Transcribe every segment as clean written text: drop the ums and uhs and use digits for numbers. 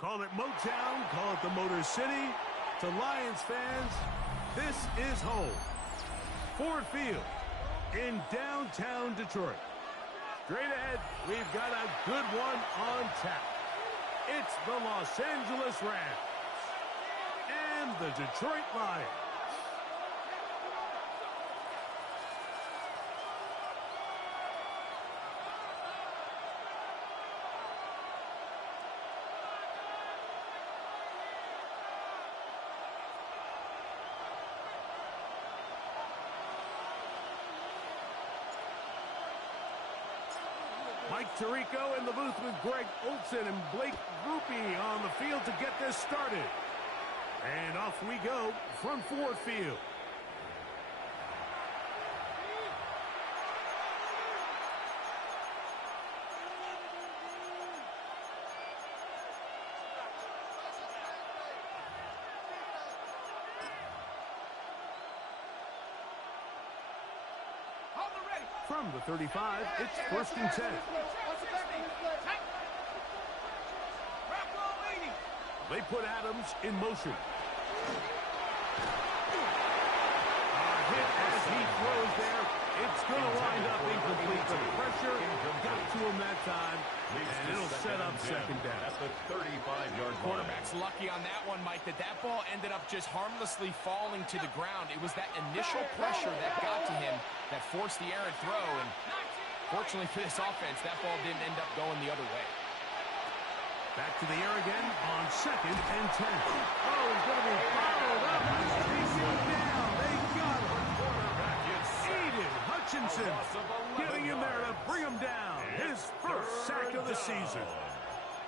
Call it Motown, call it the Motor City. To Lions fans, this is home. Ford Field in downtown Detroit. Straight ahead, we've got a good one on tap. It's the Los Angeles Rams and the Detroit Lions. Mike Tirico in the booth with Greg Olson and Blake Grupe on the field to get this started. And off we go from Ford Field. From the 35, it's 1st and 10. They put Adams in motion. A hit as he throws there. It's going to wind up incomplete. The pressure got to him that time, and it'll set up second down. At the 35-yard line. Quarterback's lucky on that one, Mike, that ball ended up just harmlessly falling to the ground. It was that initial pressure that got to him that forced the errant throw, and fortunately for this offense, that ball didn't end up going the other way. Back to the air again on 2nd and 10. Oh, he's going to be followed up. He's down. They got him. Aiden Hutchinson getting in there to bring him down. His first sack of the season.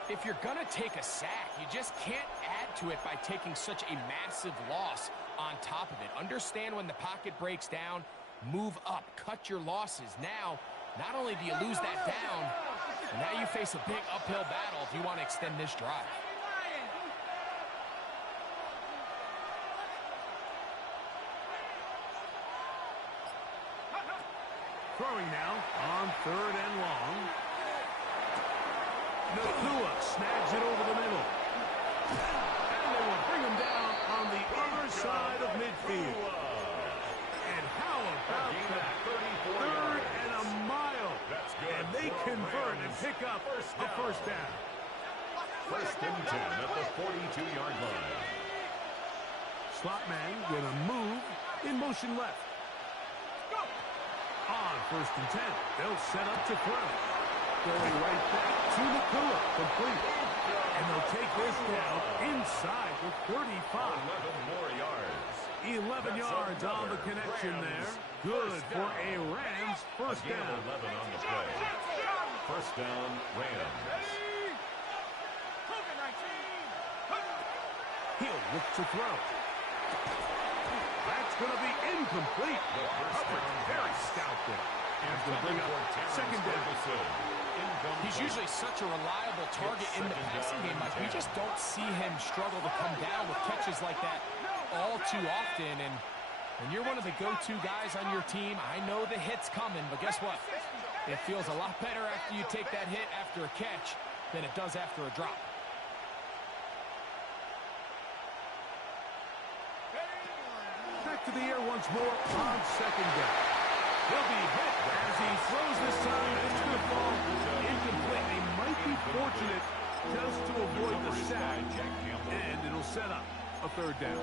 If you're going to take a sack, you just can't add to it by taking such a massive loss on top of it. Understand when the pocket breaks down, move up, cut your losses. Now, not only do you lose that down, now you face a big uphill battle if you want to extend this drive. Throwing now on 3rd and long. Nakua snags it over the middle. And they will bring him down on the other side of midfield. And how about that? 3rd and a mile. And they convert and pick up a first down. 1st and 10 at the 42-yard line. Slot man gonna move in motion left. On 1st and 10, they'll set up to throw. Going right back to Nakua, complete. And they'll take this down inside the 35. 11 more yards. 11 yards on the connection there. Good for a Rams first down. 11 on the play. First down, Rams. He'll look to throw. That's going to be incomplete. Very stout there. And to bring up second down. He's usually such a reliable target in the passing game. Like, we just don't see him struggle to come down with catches like that all too often. And when you're one of the go-to guys on your team, I know the hit's coming, but guess what? It feels a lot better after you take that hit after a catch than it does after a drop. Back to the air once more on second down. He'll be hit as he throws this time. It's going to fall incomplete. They might be fortunate just to avoid the sack, and it'll set up a 3rd down.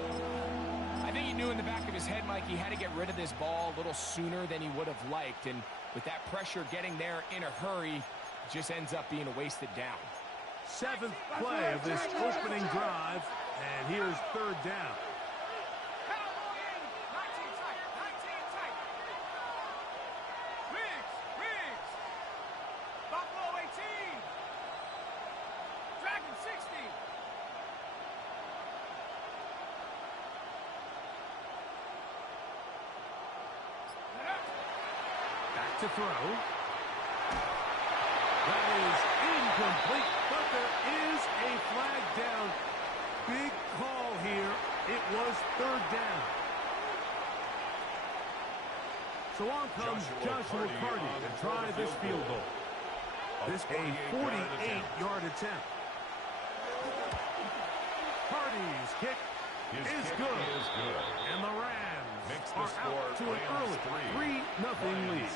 I think he knew in the back of his head, Mike, he had to get rid of this ball a little sooner than he would have liked, and with that pressure getting there in a hurry, it just ends up being a wasted down. 7th play of this opening drive, and here's 3rd down. To throw. That is incomplete, but there is a flag down. Big call here. It was 3rd down. So on comes Joshua Carty to try this field goal. This a 48-yard attempt. Hardy's kick is good. And the Rams are out to an early 3-0 lead.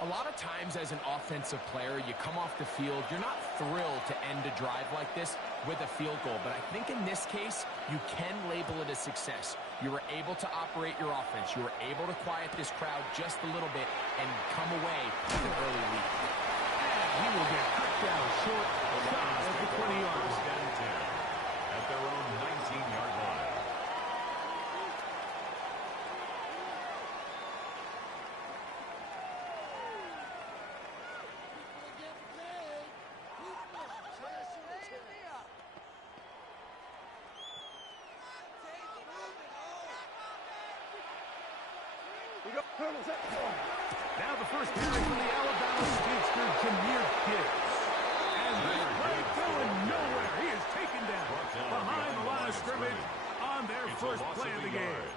A lot of times as an offensive player, you come off the field, you're not thrilled to end a drive like this with a field goal. But I think in this case, you can label it a success. You were able to operate your offense. You were able to quiet this crowd just a little bit and come away with an early lead. And he will get cut down short, shot at the 20-yard line. At their own 19-yard line. Now the first carry for the Alabama speedster, Jahmyr Gibbs. And this play going nowhere. He is taken down behind the line of scrimmage on their first play of the game.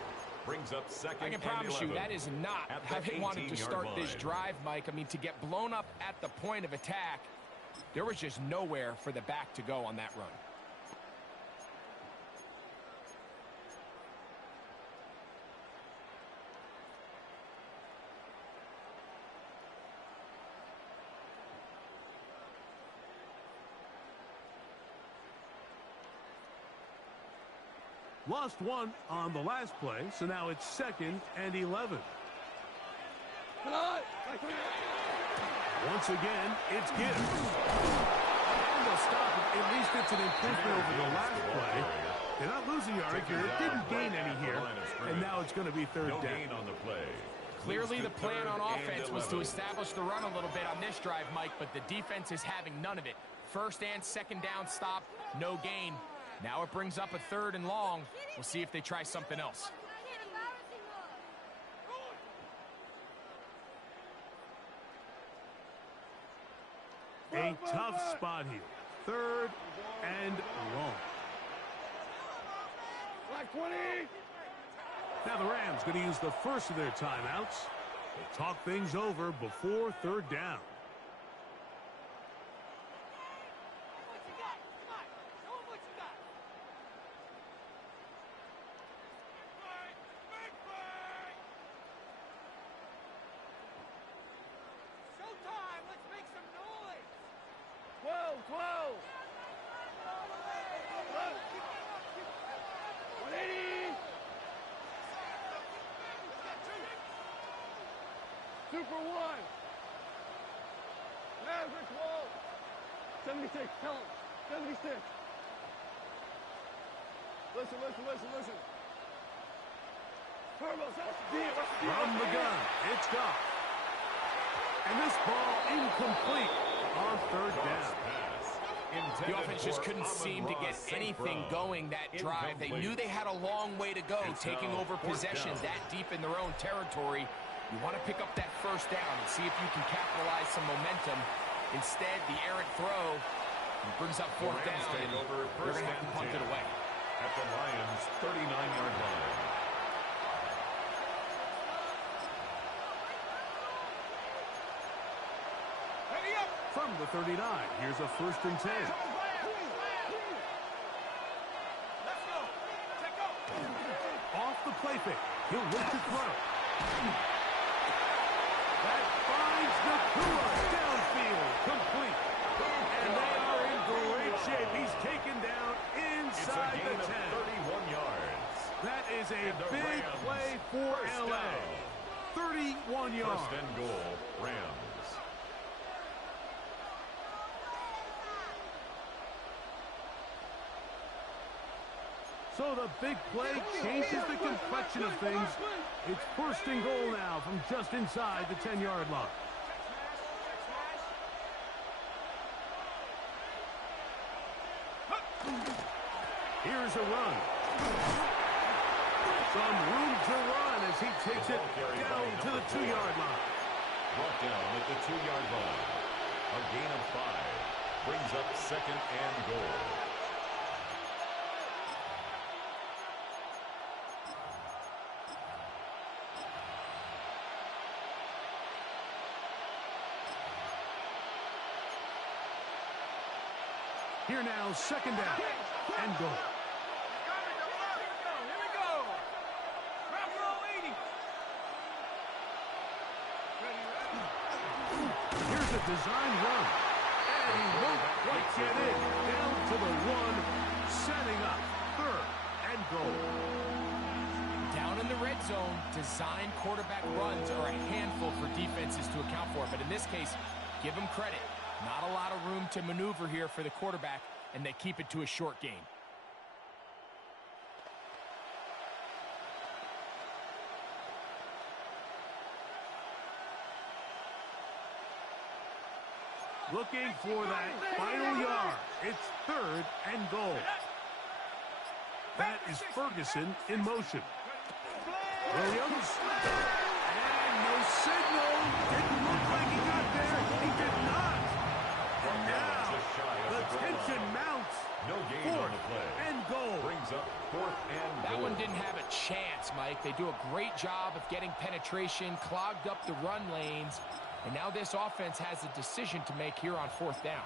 Brings up second. I can promise you that is not how they wanted to start this drive, Mike. I mean, to get blown up at the point of attack, there was just nowhere for the back to go on that run. Lost one on the last play, so now it's 2nd and 11. Once again, it's Gibbs. And they'll stop it. At least it's an improvement over the last play. They're not losing yardage here. It didn't gain any here. And now it's going to be third down. On the play. Clearly the plan on offense was to establish the run a little bit on this drive, Mike, but the defense is having none of it. First and second down stop, no gain. Now it brings up a 3rd and long. We'll see if they try something else. A tough spot here. 3rd and long. Now the Rams going to use the first of their timeouts. They'll talk things over before 3rd down. Super one. Maverick wall. 76. Tell him. 76. Listen. Turbo, From the gun, it's gone. And this ball incomplete on 3rd down. The offense just couldn't seem to get anything going that drive. They knew they had a long way to go, taking over possession that deep in their own territory. You want to pick up that first down and see if you can capitalize some momentum. Instead, the errant throw brings up 4th down, and they're going to have to punt it away. At the Lions' 39-yard line. From the 39, here's a 1st and 10. Off the play fake. He'll look to throw. That finds Nakua downfield, complete. And they are in great shape. He's taken down inside the 10. 31 yards. That is a big play for LA. 31 yards. 1st and goal, Rams. So the big play changes the complexion of things. It's 1st and goal now from just inside the 10-yard line. Here's a run. Some room to run as he takes it down to the 2-yard line. Brought down at the 2-yard line. A gain of 5. Brings up 2nd and goal. Here now, 2nd down and goal. design run. And he won't quite get in. Down to the 1, setting up 3rd and goal. Down in the red zone, design quarterback runs are a handful for defenses to account for. But in this case, give them credit. Not a lot of room to maneuver here for the quarterback, and they keep it to a short game. Looking for that final yard. It's 3rd and goal. That is Ferguson in motion. Williams. And no signal. Didn't look like he got there. He did not. And now the tension mounts. No gain on the play. And goal. Brings up 4th and goal. That one didn't have a chance, Mike. They do a great job of getting penetration, clogged up the run lanes, and now this offense has a decision to make here on 4th down.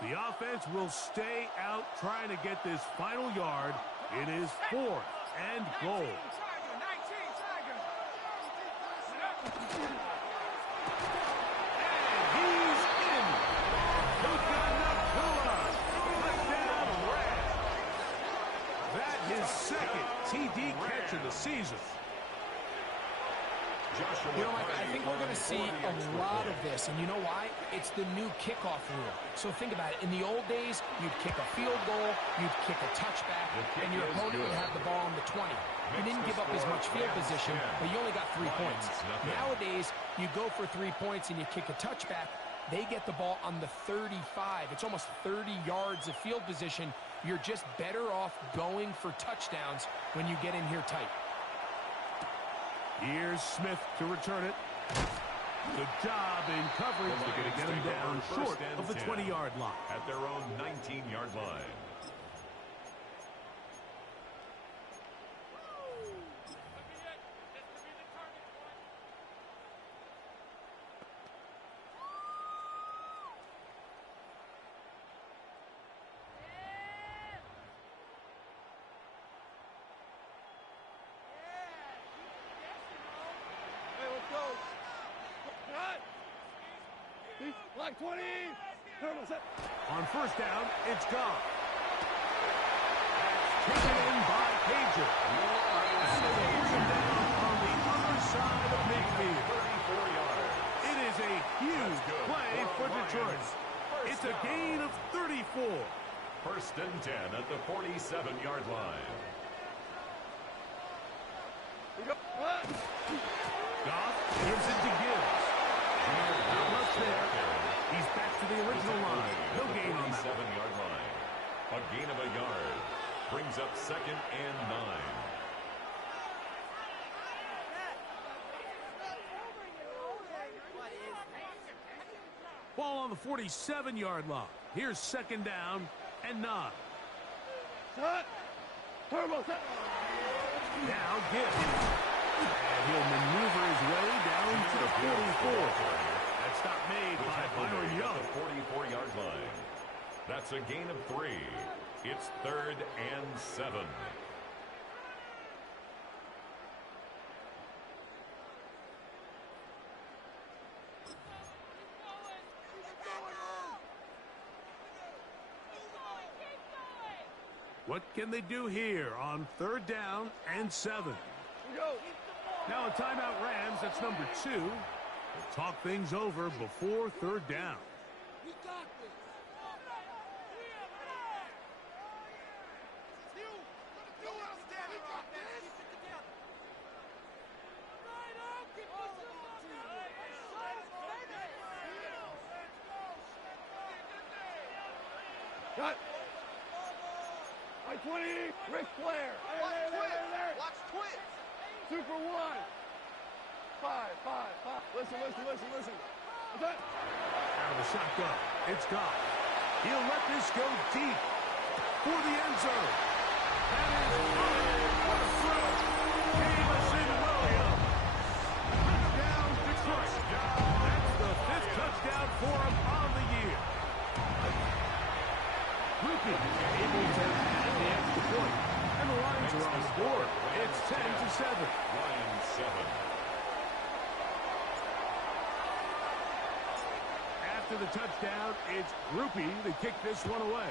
The offense will stay out trying to get this final yard. It is 4th and goal. Second TD catch of the season. You know, Mike, I think we're going to see a lot of this, and you know why? It's the new kickoff rule. So think about it. In the old days, you'd kick a field goal, you'd kick a touchback, and your opponent would have the ball on the 20. You didn't give up as much field position, but you only got 3 points. Nowadays, you go for 3 points and you kick a touchback, they get the ball on the 35. It's almost 30 yards of field position. You're just better off going for touchdowns when you get in here tight. Here's Smith to return it. Good job in coverage. They're going to get him down short of the 20-yard line. At their own 19-yard line. Like 20. On 1st down, it's gone. That's taken in by Pager. And they bring him down on the other side of midfield. 34 yards. It is a huge play for Detroit. It's a gain of 34. 1st and 10 at the 47-yard line. Goff gives it to Gibbs. Not much there. He's back to the original line. No gain on that. 47-yard line. A gain of a yard. Brings up 2nd and 9. Ball on the 47-yard line. Here's 2nd down and 9. Now Gibbs. And he'll maneuver his way down to the 44. That stop made by Byron Young. At the 44-yard line. That's a gain of 3. It's 3rd and 7. What can they do here on 3rd down and 7? Now a timeout Rams, that's number 2. We'll talk things over before 3rd down. Cut. 20, Ric Flair. Watch twins. 2 for 1. 5. Listen. Out of the shotgun. It's gone. He'll let this go deep for the end zone. That is what a throw. Jamison Williams. Touchdown Detroit. That's the for him on the year. Rookie able to add the extra point. And the Lions are on the board. It's 10-7. Lions 7. After the touchdown, it's Groupie to kick this one away.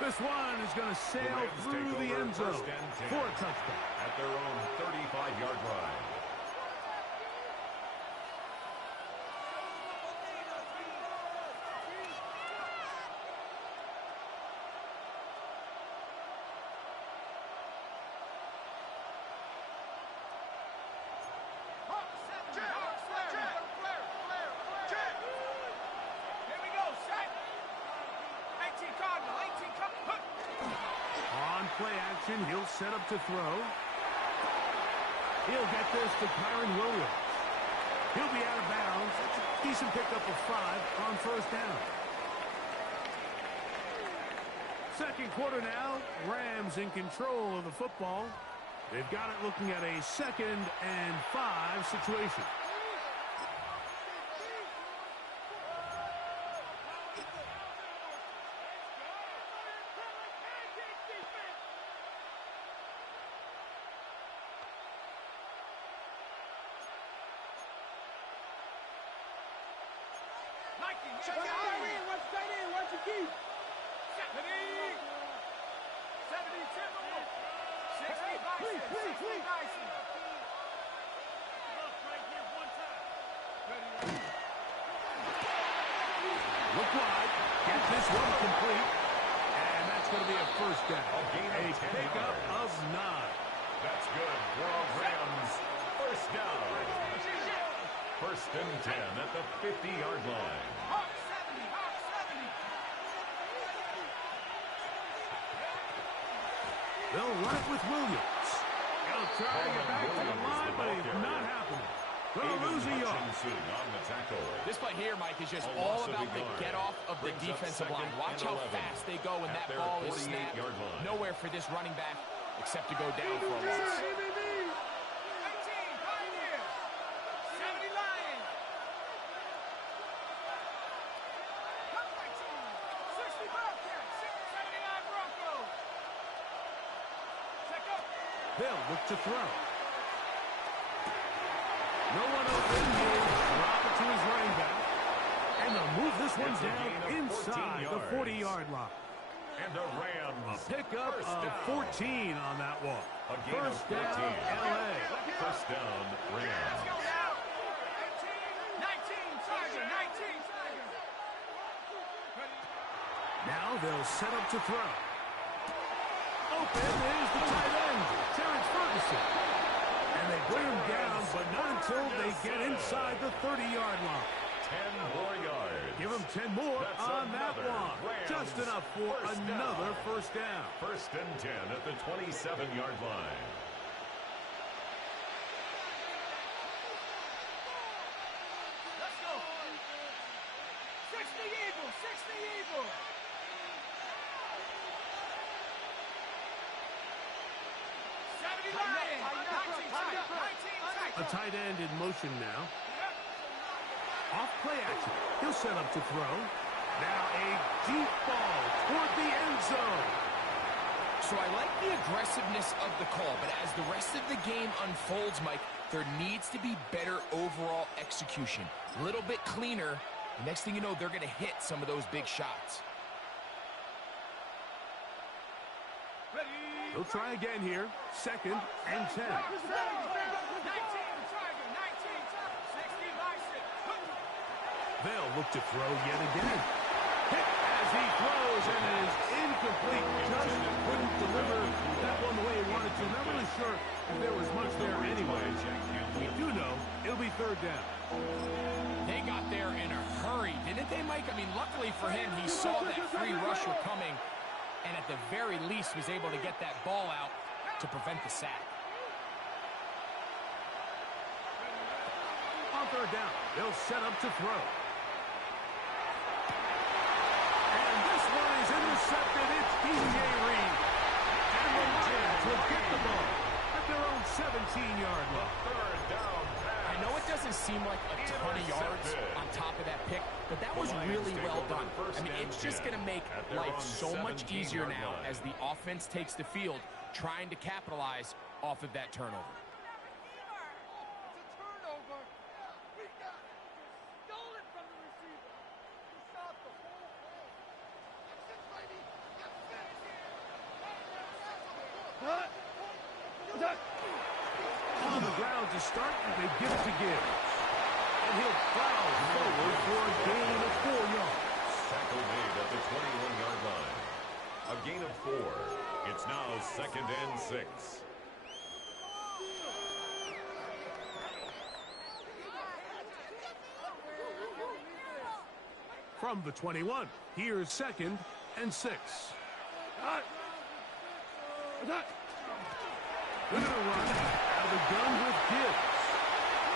This one is going to sail through the end zone for a touchdown. At their own 35-yard line. Play action, he'll set up to throw. He'll get this to Kyron Williams. He'll be out of bounds. Decent pickup of 5 on first down. Second quarter now. Rams in control of the football. They've got it looking at a 2nd and 5 situation. Look wide. Get this one complete. And that's going to be a first down. A pickup of 9. That's good for our Rams. First down. First and 10 at the 50-yard line. They'll run it with Williams. He'll try to get back to the line, but it's not happening. Going to lose a yard. This play here, Mike, is just all about the get-off of the defensive line. Watch how fast they go when that ball is snapped. Nowhere for this running back except to go down for a loss. They'll look to throw. No one open. He'll drop it to his running back. And they'll move this one down inside the 40-yard line. And the Rams. A pickup of 14 on that walk. First down, L.A. First down, Rams. Now they'll set up to throw. Open is the tight end, Terrence Ferguson. And they bring him down, but not until they get inside the 30-yard line. 10 more yards. Give him 10 more on that one. Rams Just enough for another first down. First and 10 at the 27-yard line. Let's go. 60 Eagles, 60 Eagles. A tight end in motion now. Off play action. He'll set up to throw. Now a deep ball toward the end zone. So I like the aggressiveness of the call, but as the rest of the game unfolds, Mike, there needs to be better overall execution. A little bit cleaner. The next thing you know, they're going to hit some of those big shots. He'll try again here. 2nd and 10. They'll look to throw yet again. Hit as he throws, and it is incomplete. Just couldn't deliver that one the way he wanted to. Not really sure if there was much there anyway. We do know it'll be 3rd down. They got there in a hurry, didn't they, Mike? I mean, luckily for him, he saw that free rusher coming, and at the very least was able to get that ball out to prevent the sack. On 3rd down, they'll set up to throw. And this one is intercepted. It's DJ Reed. And the Lions will get the ball at their own 17-yard line. 3rd down pass I know it doesn't seem like a ton of yards on top of that pick, but that was really well done. I mean, it's just going to make life so much easier now as the offense takes the field, trying to capitalize off of that turnover. On the ground to start, they give it to Gibbs. And he'll plow forward for a gain of 4 yards. Tackle made at the 21-yard line. A gain of 4. It's now 2nd and 6. From the 21, here's 2nd and 6. They're going to run out of the gun with Gibbs.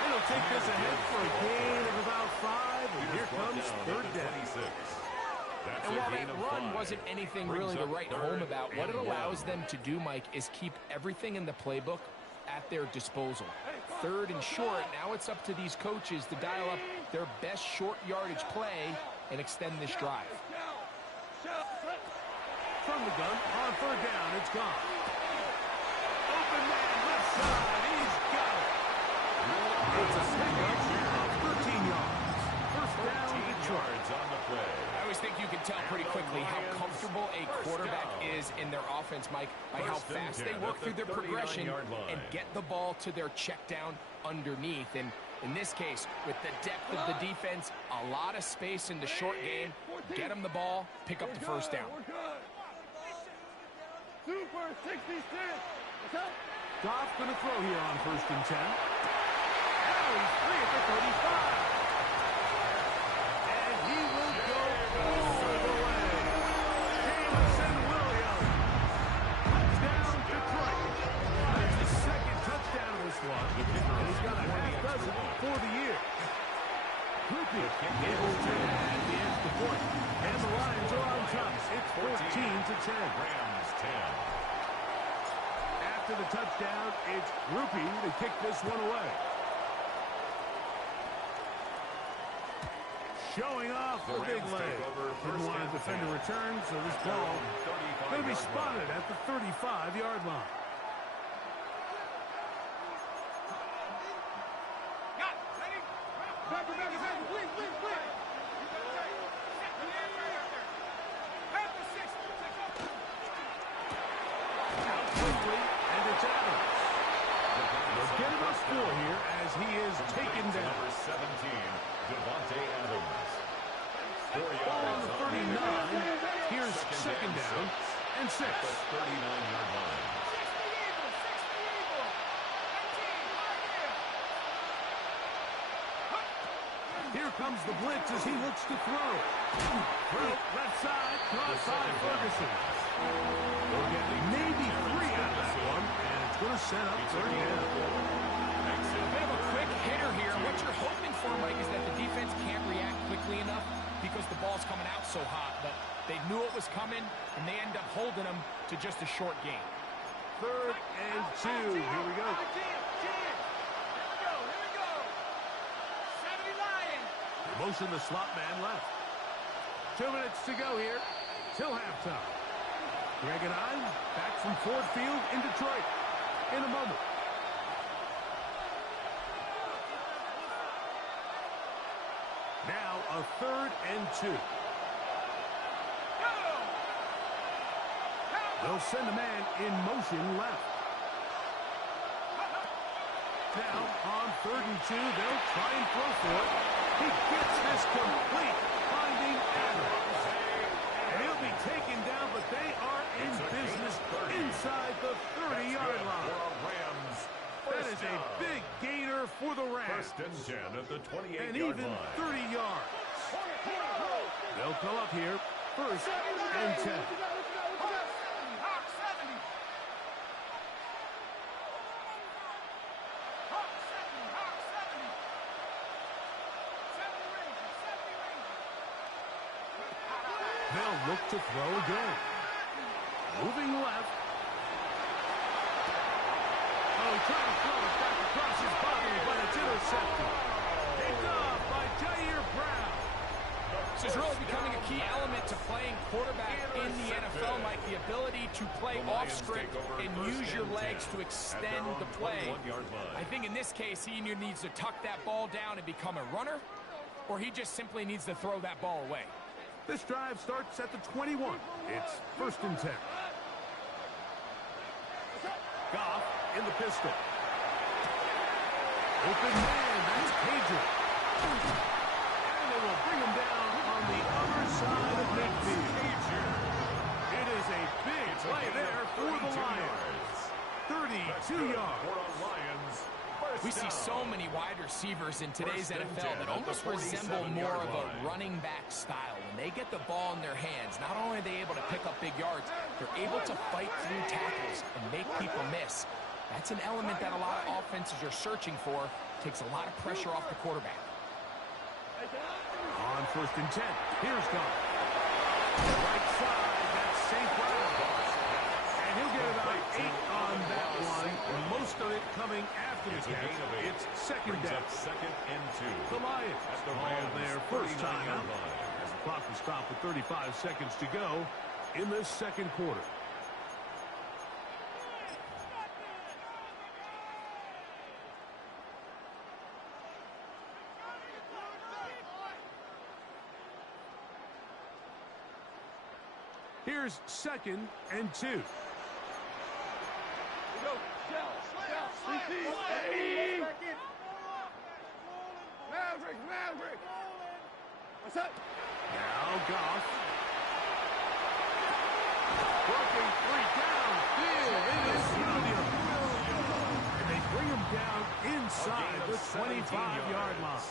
And he'll take this ahead for a gain of about 5. And here comes 3rd down. And while that run wasn't anything really to write home about, what it allows them to do, Mike, is keep everything in the playbook at their disposal. 3rd and short, now it's up to these coaches to dial up their best short yardage play and extend this drive. From the gun, on 3rd down, it's gone. Open man, left side, he's got it. It's a pickup of 13 yards. First down, Detroit. On the play. I always think you can tell pretty quickly how comfortable a quarterback is in their offense, Mike, by how fast they work through their progression and get the ball to their check down underneath. And in this case, with the depth of the defense, a lot of space in the short game, get them the ball, pick up the first down. Super 66. Goff going to throw here on 1st and 10. Now he's free at the 35. And he will go all the way. Jameson Williams. Touchdown, Detroit. That's his 2nd touchdown of this one. And he's got a half dozen for the year. Groupie able to add the extra point. And the Lions are on top. It's 14-10. Rams 10. After the touchdown, it's Groupie to kick this one away. Showing off the big leg. Didn't want to defend a return, so this ball going to be spotted at the 35-yard line. Here as he is taken down. Number 17, Devontae Adams. 4 yards on the 39. Here's 2nd down and 6. The 39-yard line. Here comes the blitz as he looks to throw. Throw left side, caught by Ferguson. They'll get maybe 3 out of that one, and it's going to set up 3rd down. Bit of a quick hitter here. What you're hoping for, Mike, is that the defense can't react quickly enough because the ball's coming out so hot. But they knew it was coming, and they end up holding them to just a short gain. 3rd and 2. Here we go. Motion the slot man left. 2 minutes to go here till halftime. Greg and I back from Ford Field in Detroit in a moment. Now a 3rd and 2. They'll send a man in motion left. Now on 3rd and 2, they'll try and throw for it. He gets this complete, finding Adams. And he'll be taken down, but they are in business inside the 30-yard line. That is a big gainer for the Rams. 1st and 10 at the 28-yard line. And even 30 yards. They'll come up here, 1st and 10. They'll look to throw again. Moving left. Oh, trying to throw it back across his body, but it's intercepted. Picked off by Jair Brown. This is really becoming a key element to playing quarterback in the NFL, Mike. The ability to play off script and use your legs to extend the play. I think in this case, he either needs to tuck that ball down and become a runner, or he just simply needs to throw that ball away. This drive starts at the 21. It's 1st and 10. Goff in the pistol. Open man, that's Pedro. And they will bring him down on the other side of midfield. It is a big play there for the Lions. 32 yards. We see so many wide receivers in today's NFL that almost resemble more of a running back style. When they get the ball in their hands, not only are they able to pick up big yards, they're able to fight through tackles and make people miss. That's an element that a lot of offenses are searching for. Takes a lot of pressure off the quarterback. On 1st and 10, here's Goff. Right side, that's St. Brown. And he'll get about 8 on that one. Most of it coming after the catch. It's 2nd down. 2nd and 2. The Lions all their first time out. As the clock will stop with 35 seconds to go in this 2nd quarter. Here's 2nd and 2. Maverick! What's up? Now Goff. Working 3 downfield. It is Williams. And they bring him down inside the 25-yard line.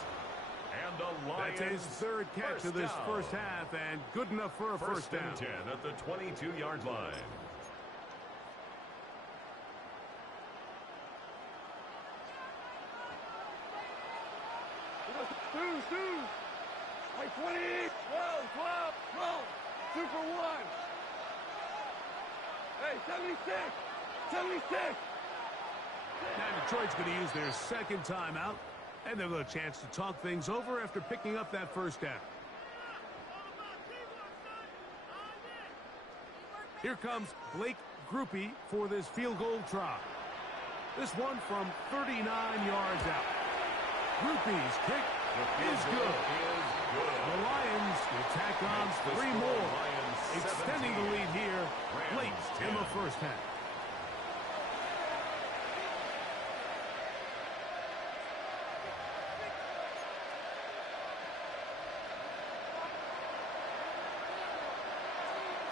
And the Lions, that's his 3rd catch of this first half, and good enough for a first down. 1st and 10 at the 22-yard line. Two. Like 20, 12, Super 1. Hey, 76. Now Detroit's going to use their 2nd timeout, and they'll have a chance to talk things over after picking up that first down. Here comes Blake Grupe for this field goal try. This one from 39 yards out. Grupe's kick is good. The Lions will tack on 3 more, extending the lead here late in the first half.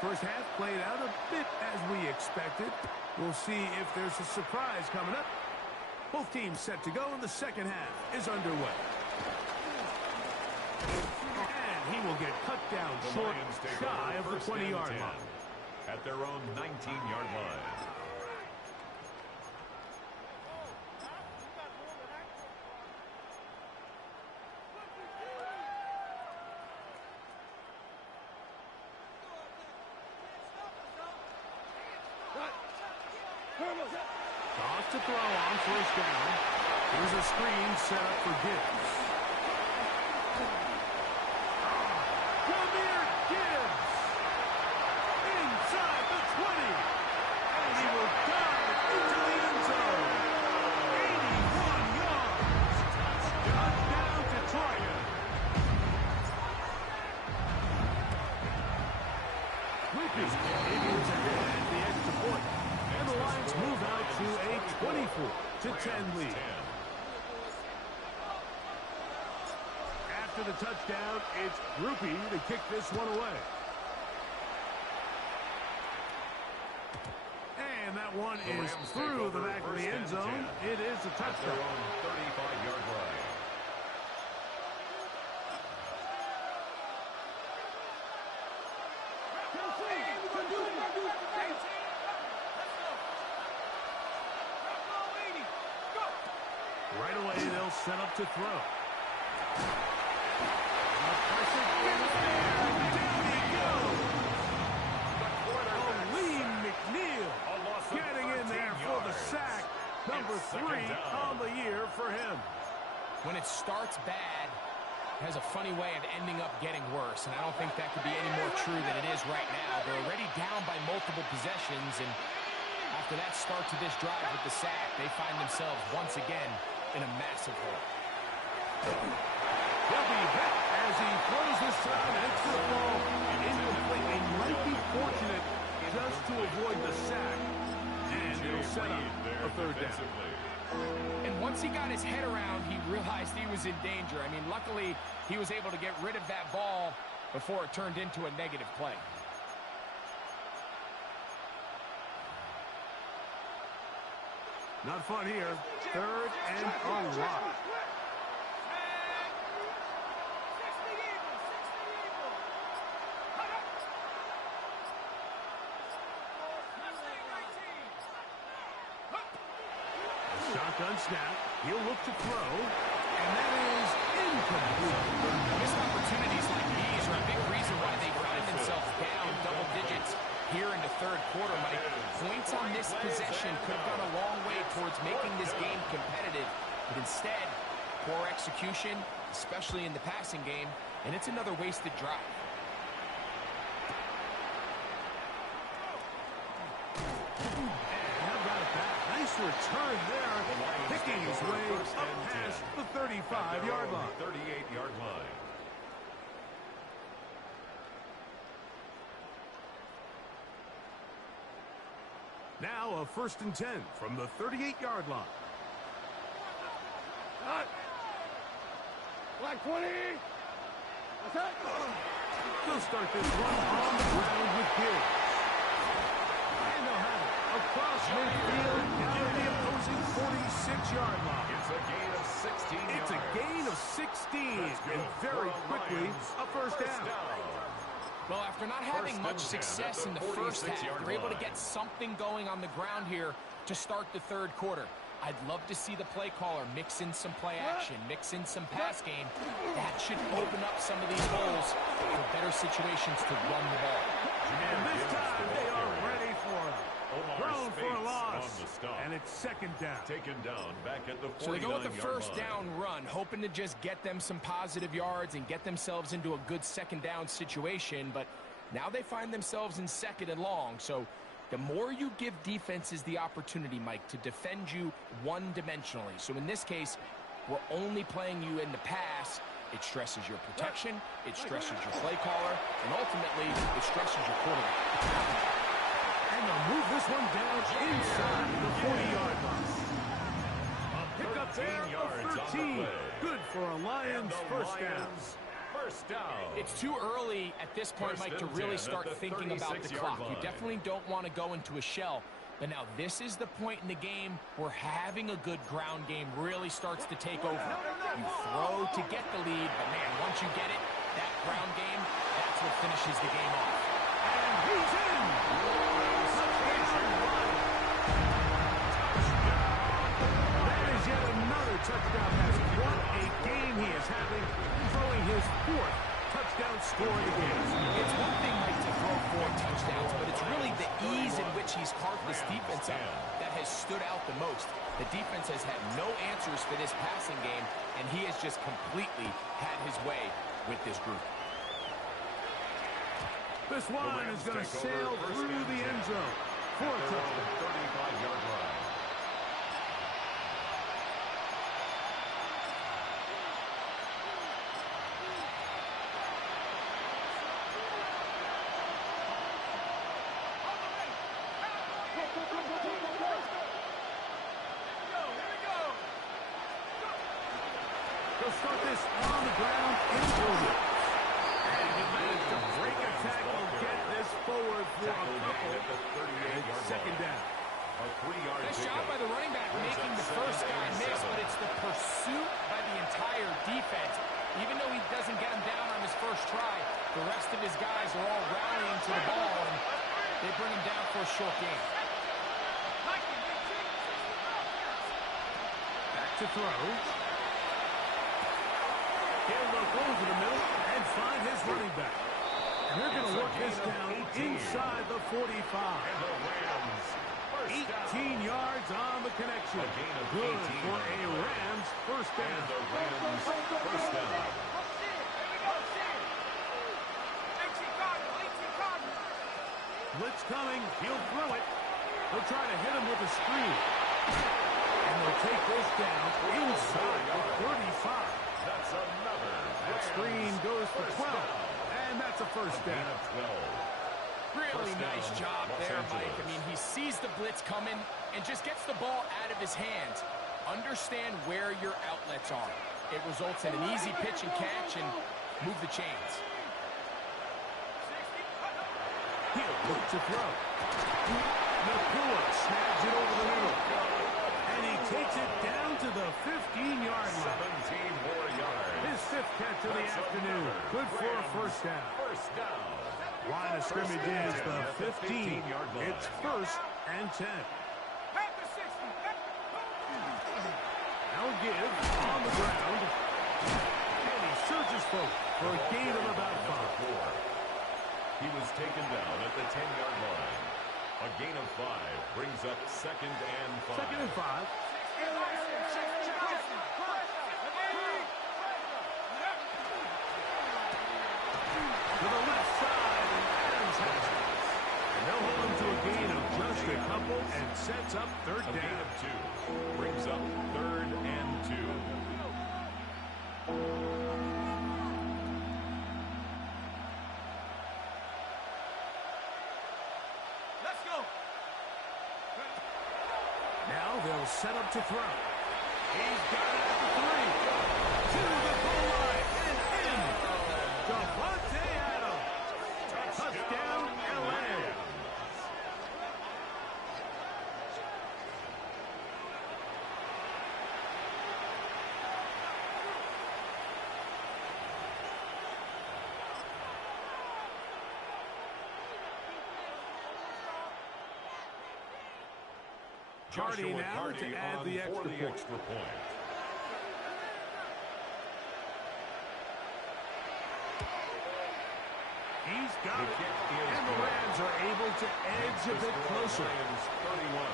First half played out a bit as we expected. We'll see if there's a surprise coming up. Both teams set to go, and the second half is underway. And he will get cut down short, shy of the 20-yard line. At their own 19-yard line. Off to throw on 1st down. Here's a screen set up for Gibbs. Jahmyr Gibbs inside the 20. And he will dive into the end zone. 81 yards. Touchdown Detroit. Lucas able to add the extra point. And the Lions move out to a 24-10 lead. After the touchdown, it's Grupe to kick this one away. And that one is through the back of the end zone. It is a touchdown. 35-yard line. Right away, they'll set up to throw. Getting in there for the sack. Number it starts bad, it has a funny way of ending up getting worse, and I don't think that could be any more true than it is right now. They're already down by multiple possessions, and after that start to this drive with the sack, they find themselves once again in a massive hole. He'll be hit as he throws this time, and it's the ball incomplete. He might be fortunate just to avoid the sack, and it'll set up a third down. And once he got his head around, he realized he was in danger. I mean, luckily, he was able to get rid of that ball before it turned into a negative play. Not fun here. Third and a lot. Shotgun snap. He'll look to throw, and that is incomplete. Missed opportunities like these are a big reason why they find themselves down double digits here in the third quarter, Mike. Points on this possession could have gone a long way towards making this game competitive, but instead, poor execution, especially in the passing game, and it's another wasted drive. Return there, picking his way up past the 35-yard line. 38-yard line. Now a 1st and 10 from the 38-yard line. Black 20. Attack. They'll start this run on the ground with Gibbs. And they'll have it across midfield down to the opposing 46-yard line. It's a gain of 16 yards. It's a gain of 16, and very quickly a first down. Well, after not having much success in the first half, they're able to get something going on the ground here to start the third quarter. I'd love to see the play caller mix in some play action, mix in some pass game. That should open up some of these holes for better situations to run the ball. And this time they are ready for it. Thrown for a loss, and it's second down. Taken down back at the 49-yard line. So they go with the first down run, hoping to just get them some positive yards and get themselves into a good second down situation, but now they find themselves in second and long. So the more you give defenses the opportunity, Mike, to defend you one-dimensionally. So in this case, we're only playing you in the pass. It stresses your protection, it stresses your play caller, and ultimately, it stresses your quarterback. And they'll move this one down inside the 40-yard line. A pickup there of 13. Good for a Lions first down. First down. It's too early at this point, Mike, to really start thinking about the clock. You definitely don't want to go into a shell. But now this is the point in the game where having a good ground game really starts to take over. You throw to get the lead, but man, once you get it, that ground game, that's what finishes the game off. And he's in! That is yet another touchdown pass. What a game he is having, throwing his 4th touchdown score of the game. It's one thing, Mike, to throw 4 touchdowns, but it's really the ease in which he's carved this defense up that has stood out the most. The defense has had no answers for this passing game, and he has just completely had his way with this group. This one is going to sail through the end zone for a touchdown. 35-yard line. They'll start this on the ground in Georgia. And he managed to break a tackle, get this forward for a couple. It's second down. A 3-yard Nice job by the running back making the first guy miss, but it's the pursuit by the entire defense. Even though he doesn't get him down on his first try, the rest of his guys are all rallying to the ball, and they bring him down for a short game. Back to throw. He'll look over the middle and find his running back. And they're going to work this down inside the 45. And the Rams 18 yards on the connection. A gain of Good 18 for a Rams first down. And the Rams first down. Blitz coming. He'll throw it. They'll try to hit him with a screen. And they'll take this down inside the 35. That's another. That screen goes for 12. And that's a first Gain down. of 12. Really First nice down, job Los there, Angeles. Mike. I mean, he sees the blitz coming and just gets the ball out of his hands. Understand where your outlets are. It results in an easy pitch and catch and move the chains. He'll look to throw. Nakua snags it over the middle. And he takes it down to the 15-yard line. 17 more yards. His fifth catch of the afternoon. Good for a first down. First down. Line of scrimmage is the 15. 15-yard line. It's first and 10. Now give on the ground. And he searches for a gain of about 5. He was taken down at the 10-yard line. A gain of 5 brings up second and 5. Second and 5. To the left side, and Adams has it. And they'll hold him to a gain of just a couple and sets up third A gain down. of 2 brings up third and 2. Let's go. Now they'll set up to throw. He's got it at the 3. To the goal line and in. Davante Adams. Touchdown, LA. Hardy Joshua now Hardy to add on the extra for the point. extra point. He's got The it. kick is And the good. Rams are able to edge a bit closer. Lions 31.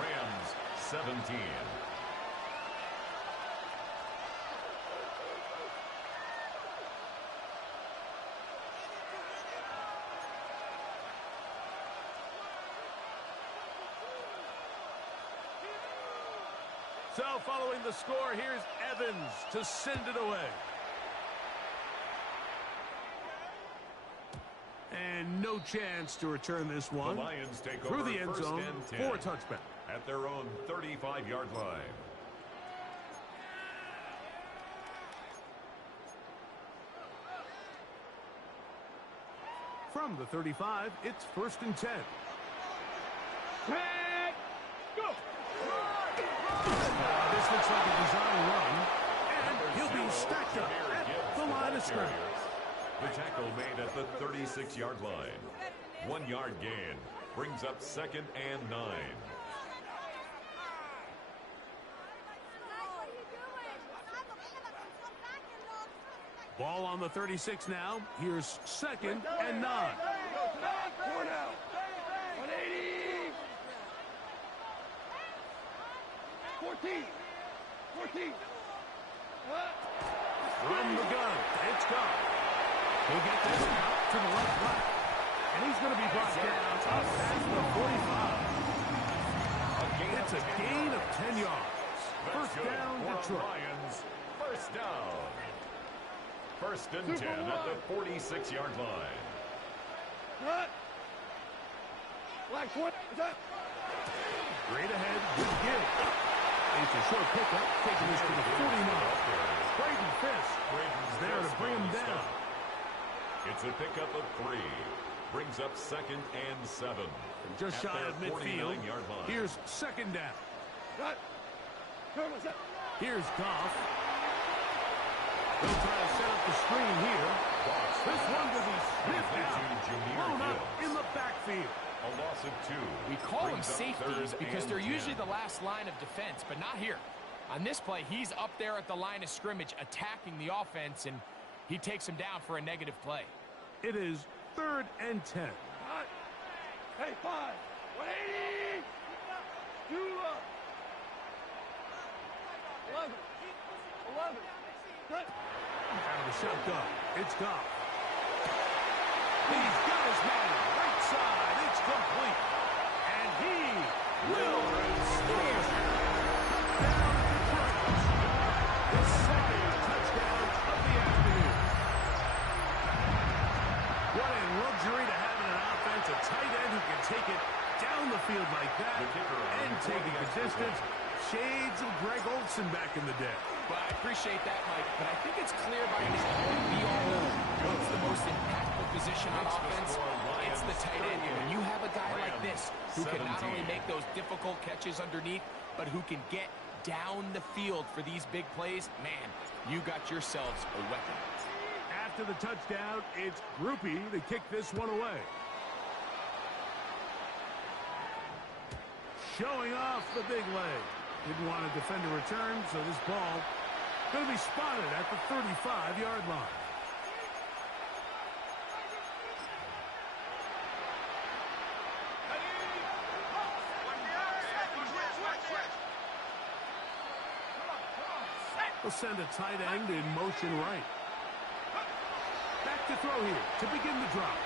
Rams 17. So following the score, here's Evans to send it away. And no chance to return this The one. Lions take Through over the end first zone and 10 for a touchback. at their own 35-yard line. From the 35, it's first and 10. Go. This looks like a design run, and he'll be stacked up at the line of scrimmage. The tackle made at the 36-yard line. 1 yard gain brings up second and 9. Ball on the 36 now. Here's second and 9. 14. From the gun, it's gone. He'll get this out to the left flat. And he's going to be brought down up at the 45. It's a gain of 10 yards. First down, Detroit. Lions. First down. First and 10 at the 46-yard line. Black 20. Straight ahead, good give. It's a short pickup, taking this to the 49. Braden Fisk is there to bring him down. It's a pickup of 3. Brings up second and 7. And just at shy their of midfield, 49-yard line. here's second down. What's that? Here's Goff. They'll try to set up the screen here. This one will be sniffed out. Blown up in the backfield. A loss of 2. We call them Brings up safeties third because and they're 10. usually the last line of defense, but not here. On this play, he's up there at the line of scrimmage attacking the offense, and he takes him down for a negative play. It is third and 10. Hey, 5. 180. 11. 11. Cut. Out of the shotgun. It's Goff. He's got his man. Right side. It's complete. And he will restore. Touchdown, Detroit. The second touchdown of the afternoon. What a luxury to have in an offense. A tight end who can take it down the field like that and take it the distance. Shades of Greg Olsen back in the day. Well, I appreciate that, Mike, but I think it's clear by now we all know what's the most impactful position on offense. It's the tight end. And when you have a guy like this who can not only make those difficult catches underneath, but who can get down the field for these big plays, man, you got yourselves a weapon. After the touchdown, it's Groupie to kick this one away. Showing off the big leg. Didn't want to defend a return, so this ball going to be spotted at the 35-yard line. We'll send a tight end in motion right. Back to throw here to begin the drop.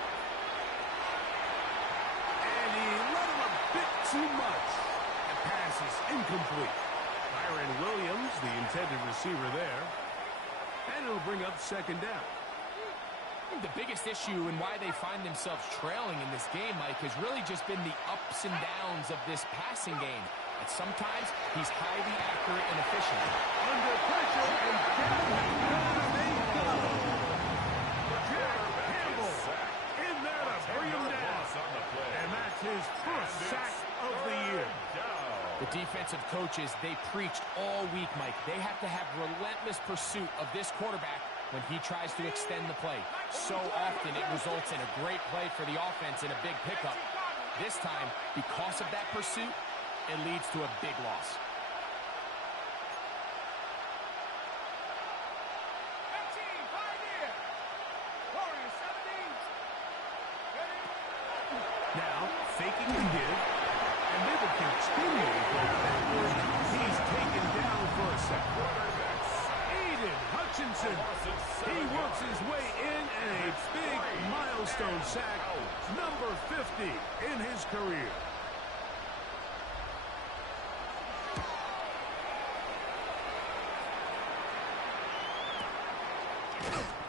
And he let him a bit too much. The pass is incomplete. Kyron Williams, the intended receiver there. And it'll bring up second down. I think the biggest issue and why they find themselves trailing in this game, Mike, has really just been the ups and downs of this passing game. And sometimes he's highly accurate and efficient. Under pressure, and down they go. Jack Campbell in there to bring him down. And that's his first sack of the year. The defensive coaches, they preached all week, Mike. They have to have relentless pursuit of this quarterback when he tries to extend the play. So often it results in a great play for the offense and a big pickup. This time, because of that pursuit, it leads to a big loss. Now, faking the give, and they will continue to go backwards. He's taken down for a second. Aiden Hutchinson, he works his way in, and a big milestone sack, number 50 in his career.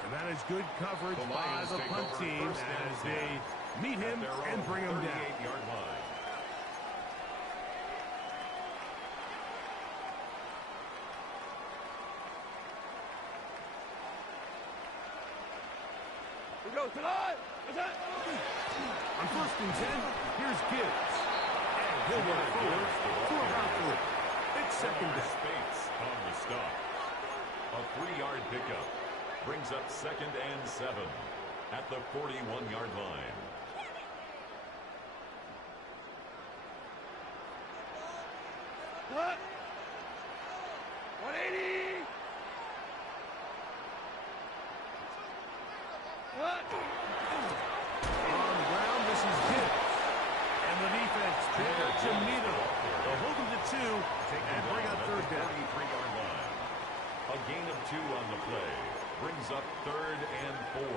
And that is good coverage by the punt team as they meet him and bring him down. We go tonight. On 1st and 10, here's Gibbs. And he'll run forward for about 3. It's second down. Space on the stop. A 3-yard pickup brings up 2nd and 7 at the 41-yard line. What? 180. What? On the ground, this is Gibbs. And the defense there to meet him. They'll hold him to 2 and bring up third down. 33-yard line. A gain of 2 on the play brings up 3rd and 4.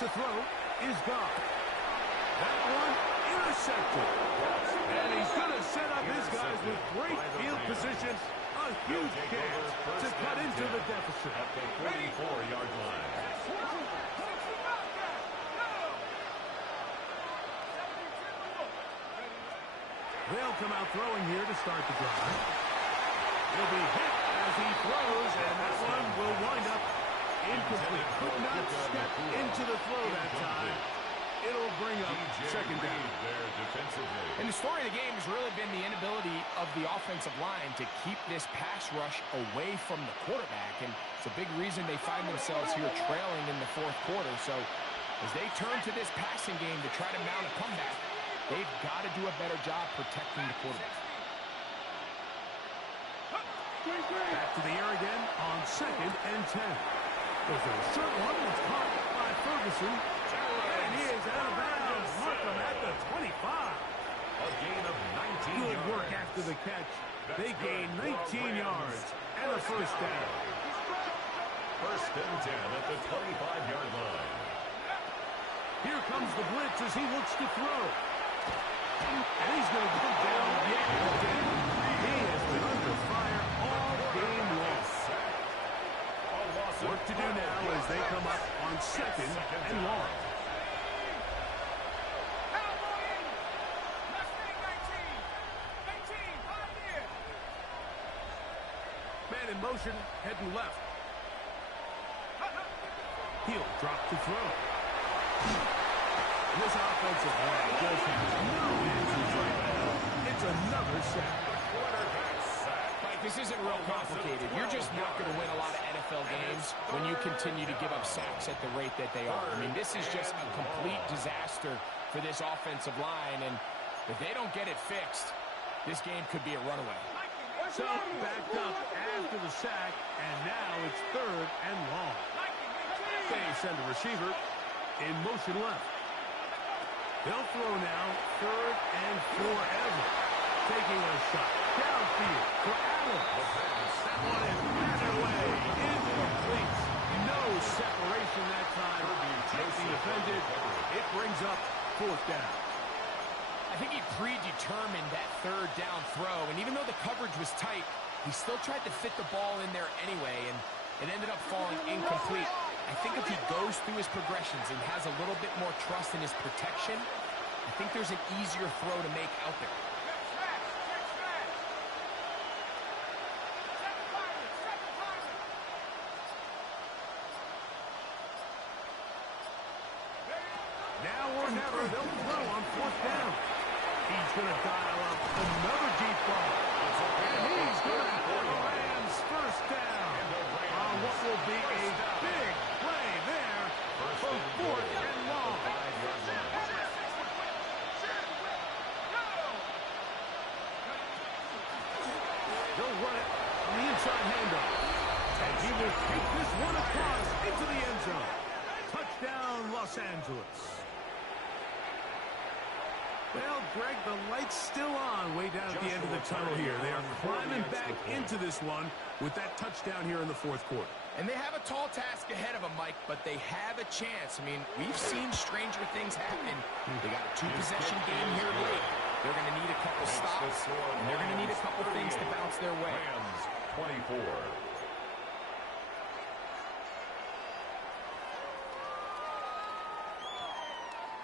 To throw is Goff. That one intercepted. And he's going to set up his guys with great field position. A huge chance to cut into the deficit. At the 44-yard line. They'll come out throwing here to start the drive. He'll be hit as he throws, and that one will wind up incomplete. Could not step into the throw that time. It'll bring up second down. And the story of the game has really been the inability of the offensive line to keep this pass rush away from the quarterback. And it's a big reason they find themselves here trailing in the 4th quarter. So as they turn to this passing game to try to mount a comeback, They've got to do a better job protecting the quarterback. Back to the air again on 2nd and 10. Goes to the short one. It's caught by Ferguson. And he is out of bounds. Markham at the 25. A gain of 19 Good yards. work after the catch. They gain 19 yards and a first down. 1st and 10 at the 25-yard line. Here comes the blitz as he looks to throw. And he's going to come down yet again. He has been under fire all game long. Work to do now as they come up on 2nd and long. Man in motion, heading left. He'll drop to throw. This offensive line does have no answers right now. It's another sack. Mike, this isn't real complicated. You're just not going to win a lot of NFL games when you continue to give up sacks at the rate that they are. I mean, this is just a complete disaster for this offensive line, and if they don't get it fixed, this game could be a runaway. So backed up after the sack, and now it's 3rd and long. They send a receiver in motion left. They'll throw now 3rd and forever. Taking a shot downfield for Allen. That one is batted away. Incomplete. No separation that time. Chasing defended. It brings up 4th down. I think he predetermined that 3rd down throw, and even though the coverage was tight, he still tried to fit the ball in there anyway, and it ended up falling incomplete. I think if he goes through his progressions and has a little bit more trust in his protection, I think there's an easier throw to make out there. Now or never, they'll throw on 4th down. He's going to dial up another deep ball. And he's going to have the Rams first down on what will be a big play there for 4th and long. They'll run it on the inside handoff. And he will take this one across into the end zone. Touchdown, Los Angeles. Well, Greg, the light's still on way down at the end of the tunnel here. They are climbing back into this one with that touchdown here in the 4th quarter. And they have a tall task ahead of them, Mike, but they have a chance. I mean, we've seen stranger things happen. They got a 2-possession game here late. They're going to need a couple stops, and they're going to need a couple things to bounce their way. Rams 24.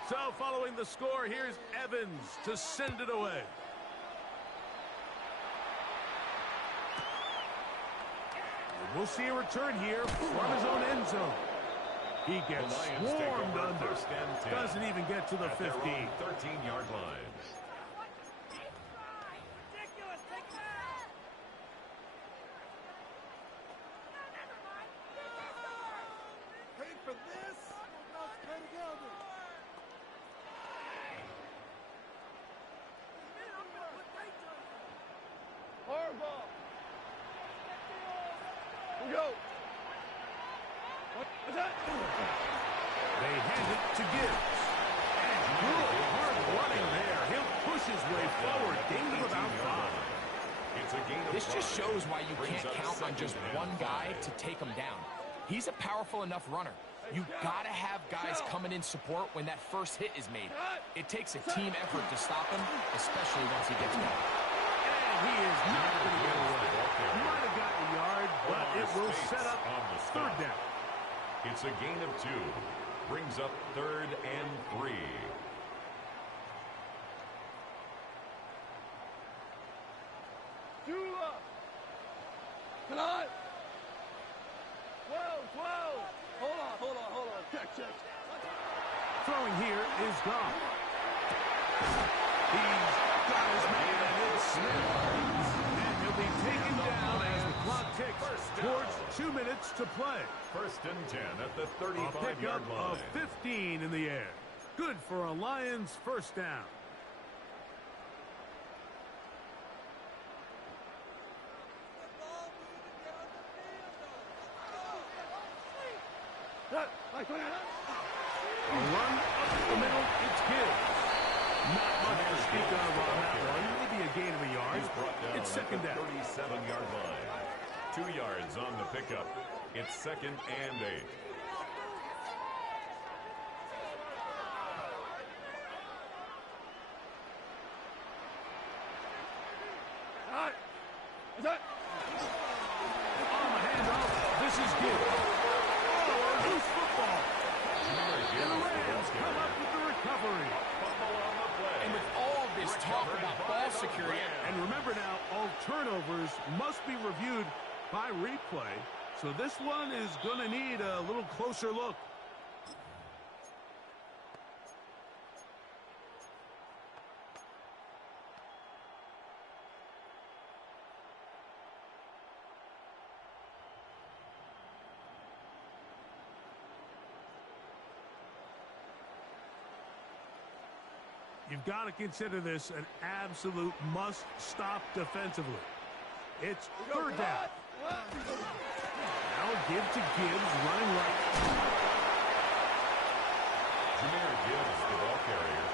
So following the score, here's Evans to send it away. And we'll see a return here from his own end zone. He gets swarmed under. Doesn't even get to the 15. 13-yard line. They hand it to Gibbs. And good hard running there. He'll push his way forward. Gain of about 5. This just shows why you can't count on just one guy to take him down. He's a powerful enough runner. You got to have guys coming in support when that first hit is made. It takes a team effort to stop him, especially once he gets going. And he is not going to get away. Might have gotten a yard, but it will set up 3rd down. It's a gain of 2. Brings up 3rd and 3. Tonight. 12. Hold on. Check. Throwing here is gone. He's got his man, and it's Smith. And he'll be taken down as the clock ticks towards 2 minutes to play. 1st and 10 at the A 35-yard pickup line. of 15 in the air. Good for a Lions first down. A run up the middle, it's good. Not much to speak of on that one. Maybe a gain of a yard. It's second down. 37-yard line. 2 yards on the pickup. It's second and 8. On the handoff, this is good. Oh, loose football. And the Rams come up with the recovery. And with all this talk about ball security. And remember now, all turnovers must be reviewed by replay. So this one is going to need a little closer look. You've got to consider this an absolute must-stop defensively. It's third down. Now give to Gibbs, running right. Jameer Gibbs, the ball carrier.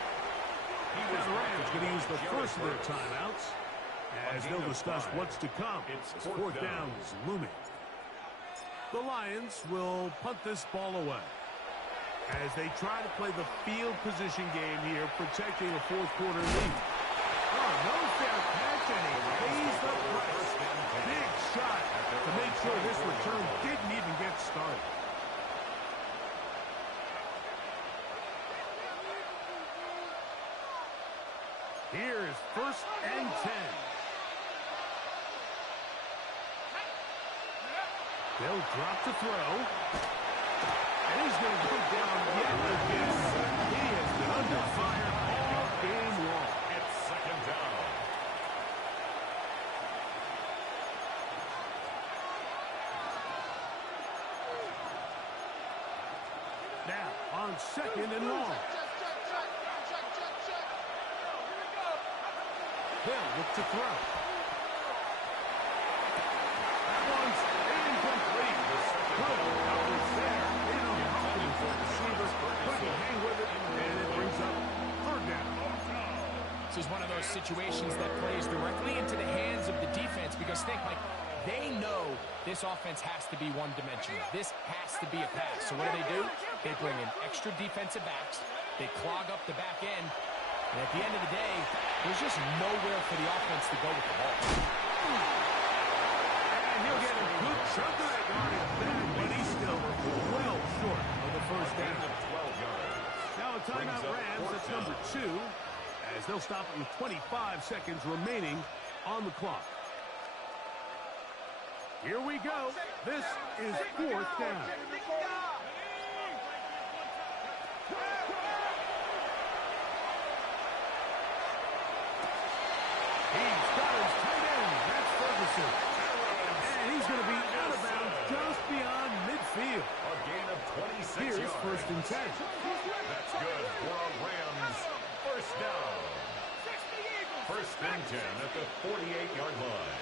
The Rams going to use the first of their timeouts as they'll discuss what's to come. It's fourth down is looming. The Lions will punt this ball away as they try to play the field position game here, protecting a fourth-quarter lead. Oh, no fair catch, and he pays the price. Big shot to make sure this return didn't even get started. Here is first and 10. They'll drop to throw. And he's going to go down yet again. He has been under fire all game long. It's second down. Now, on second and long. They'll look to throw. That one's incomplete. Good coverage there. Receiver couldn't hang with it, and it brings up third down. This is one of those situations that plays directly into the hands of the defense because they know this offense has to be one-dimensional. This has to be a pass. So what do? They bring in extra defensive backs. They clog up the back end. And at the end of the day, there's just nowhere for the offense to go with the ball. And he'll get a good chunk of that yardage back, but he's still well short of the first down. 12 yards. Now a timeout Rams, that's number 2, as they'll stop it with 25 seconds remaining on the clock. Here we go. This is fourth down. He's got his tight end. That's Ferguson. And he's going to be out of bounds just beyond midfield. A gain of 26 Here's yards. first and 10. That's good for a Rams first down. First and 10 at the 48-yard line.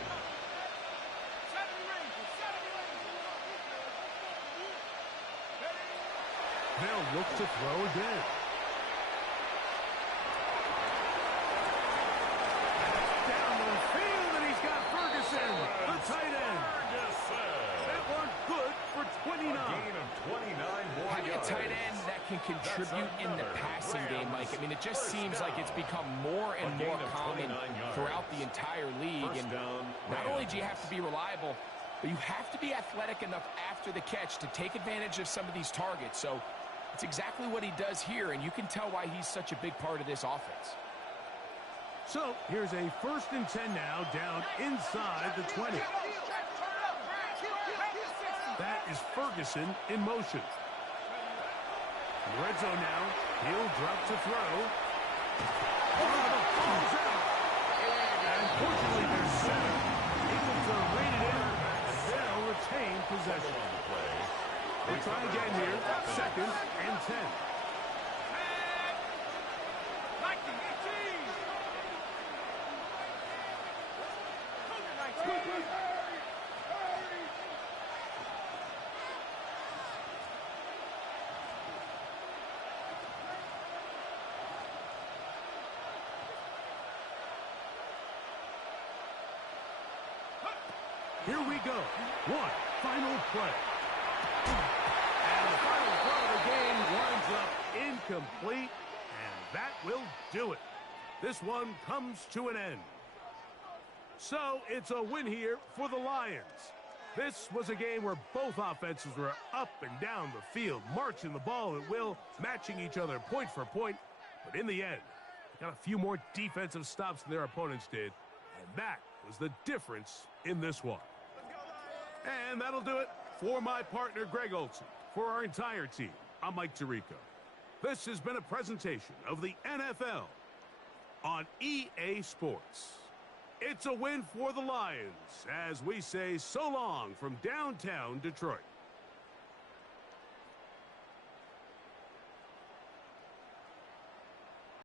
They'll look to throw again. Down the field, and he's got Ferguson, the tight end. That one good for 29. A gain of 29 more Having a yards. tight end that can contribute in the passing game, Mike, I mean, it just seems like it's become more and more common throughout the entire league. And not only do you have to be reliable, but you have to be athletic enough after the catch to take advantage of some of these targets. So it's exactly what he does here, and you can tell why he's such a big part of this offense. So here's a first and 10 now, down inside the 20. That is Ferguson in motion. Red zone now. He'll drop to throw. Oh, the ball's out. And unfortunately, they're center. Able to rein it in, and they'll retain possession. They try again here. Second and 10. Here we go. Final play. And the final throw of the game winds up incomplete, and that will do it. This one comes to an end. So it's a win here for the Lions. This was a game where both offenses were up and down the field, marching the ball at will, matching each other point for point. But in the end, they got a few more defensive stops than their opponents did, and that was the difference in this one. And that'll do it for my partner, Greg Olson. For our entire team, I'm Mike Tirico. This has been a presentation of the NFL on EA Sports. It's a win for the Lions as we say so long from downtown Detroit.